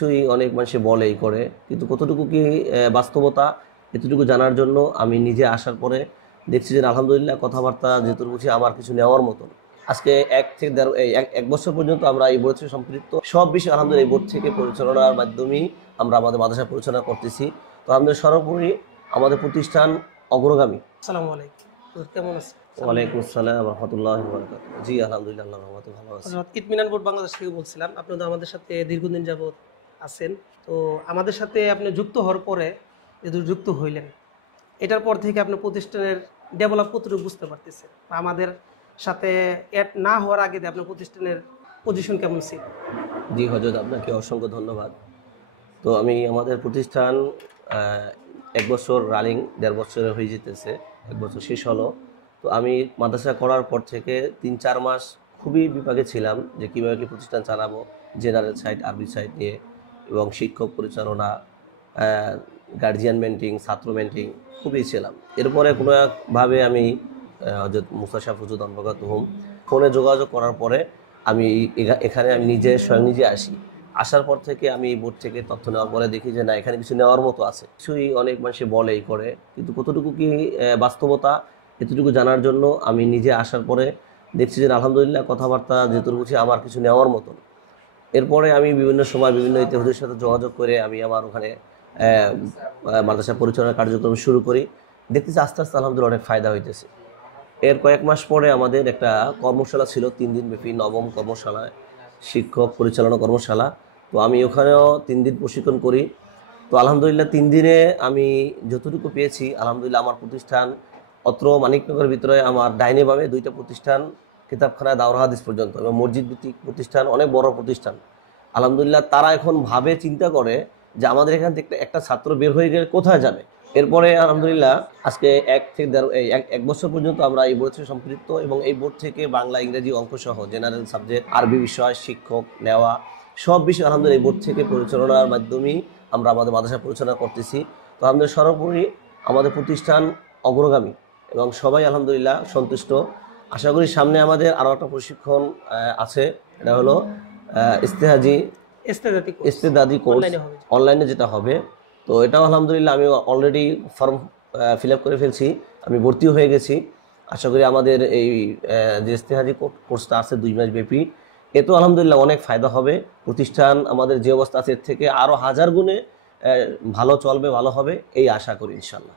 কিছুই অনেক মানুষে বলেই করে, কিন্তু কতটুকু কি বাস্তবতা এতটুকু জানার জন্য আমি নিজে আসার পরে দেখছি যে আলহামদুলিল্লাহ কথাবার্তা যেহেতু বুঝি আমার কিছু নেওয়ার মতন। আজকে 1 বছর পর্যন্ত আমরা এই বোর্ড থেকে সম্পৃক্ত, সব বিষয় আলহামদুলিল্লাহ এই বোর্ড থেকে পরিচালনার মাধ্যমেই আমরা আমাদের মাদ্রাসা পরিচালনা করতেছি। তো আলহামদুলিল্লাহ সর্বোপরি আমাদের প্রতিষ্ঠান অগ্রগামী। আসসালামু আলাইকুম, কেমন আছেন? ওয়ালাইকুম আসসালাম রাহমাতুল্লাহি ওয়া বারাকাতুহু। জি আলহামদুলিল্লাহ, আল্লাহর রহমতে ভালো আছি। ইতমিনান বোর্ড বাংলাদেশ থেকে বলছিলাম। আপনি তো আমাদের সাথে দীর্ঘদিন যাবত আছেন। তো আমাদের সাথে আপনি যুক্ত হওয়ার পরে যেহেতু যুক্ত হইলেন, এটার পর থেকে আপনি প্রতিষ্ঠানের ডেভেলপ কতটুকু বুঝতে পারতেছেন? আমাদের সাথে অ্যাড না হওয়ার আগে আপনার প্রতিষ্ঠানের পজিশন কেমন ছিল? জি হজরত, আপনাকে অসংখ্য ধন্যবাদ। তো আমি আমাদের প্রতিষ্ঠান 1 বছর রানিং, 1.5 বছরে হয়ে যেতেছে, 1 বছর শেষ হলো। তো আমি মাদ্রাসা করার পর থেকে 3-4 মাস খুবই বিপাকে ছিলাম যে কীভাবে কি প্রতিষ্ঠান চালাবো, জেনারেল সাইড, আরবি সাইড নিয়ে, এবং শিক্ষক পরিচালনা, গার্জিয়ান মেন্টিং, ছাত্র মেন্টিং খুবই ছিলাম। এরপরে কোনো একভাবে আমি হজরত মুসা শাহ ফজুদ অনবগত হুম ফোনে যোগাযোগ করার পরে আমি এখানে আমি স্বয়ং নিজে আসি। আসার পর থেকে আমি বোর্ড থেকে তথ্য নেওয়ার পরে দেখি যে না, এখানে কিছু নেওয়ার মতো আছে। কিছুই অনেক মানুষে বলেই করে, কিন্তু কতটুকু কি বাস্তবতা এতটুকু জানার জন্য আমি নিজে আসার পরে দেখছি যে আলহামদুলিল্লাহ কথাবার্তা যেহেতু বুঝি আমার কিছু নেওয়ার মতন। এরপরে আমি বিভিন্ন সময় বিভিন্ন ইতিহাসের সাথে যোগাযোগ করে আমি আমার ওখানে মাদ্রাসা পরিচালনার কার্যক্রম শুরু করি। দেখতেছি আস্তে আস্তে আলহামদুলিল্লাহ অনেক ফায়দা হইতেছে। এর কয়েক মাস পরে আমাদের একটা কর্মশালা ছিল, 3 দিন ব্যাপী, নবম কর্মশালায়, শিক্ষক পরিচালনা কর্মশালা। তো আমি ওখানেও 3 দিন প্রশিক্ষণ করি। তো আলহামদুলিল্লাহ 3 দিনে আমি যতটুকু পেয়েছি আলহামদুলিল্লাহ আমার প্রতিষ্ঠান অত্র মানিকনগরের ভিতরে আমার ডাইনে বামে 2টা প্রতিষ্ঠান, কিতাবখানা, দাওরা হাদিস পর্যন্ত, এবং মসজিদ ভিত্তিক প্রতিষ্ঠান, অনেক বড় প্রতিষ্ঠান। আলহামদুলিল্লাহ তারা এখন ভাবে, চিন্তা করে যে আমাদের এখান থেকে একটা ছাত্র বের হয়ে গেলে কোথায় যাবে। এরপরে আলহামদুলিল্লাহ আজকে 1 বছর পর্যন্ত আমরা এই বোর্ড থেকে সম্পৃক্ত, এবং এই বোর্ড থেকে বাংলা, ইংরেজি, অঙ্ক সহ জেনারেল সাবজেক্ট, আরবি বিষয়, শিক্ষক নেওয়া, সব বিষয় আলহামদুলিল্লাহ এই বোর্ড থেকে পরিচালনার মাধ্যমেই আমরা আমাদের মাদ্রাসা পরিচালনা করতেছি। তো আমাদের সর্বোপরি আমাদের প্রতিষ্ঠান অগ্রগামী, এবং সবাই আলহামদুলিল্লাহ সন্তুষ্ট। আশা করি সামনে আমাদের আরও একটা প্রশিক্ষণ আছে, এটা হলো ইস্তেদাদি কোর্স, অনলাইনে যেটা হবে। তো এটাও আলহামদুলিল্লাহ আমি অলরেডি ফর্ম ফিল আপ করে ফেলছি, আমি ভর্তিও হয়ে গেছি। আশা করি আমাদের এই যে ইস্তেহাদি কোর্সটা আছে 2 মাস ব্যাপী, এতেও আলহামদুলিল্লাহ অনেক ফায়দা হবে। প্রতিষ্ঠান আমাদের যে অবস্থা আছে এর থেকে আরও 1000 গুণে ভালো চলবে, ভালো হবে, এই আশা করি ইনশাল্লাহ।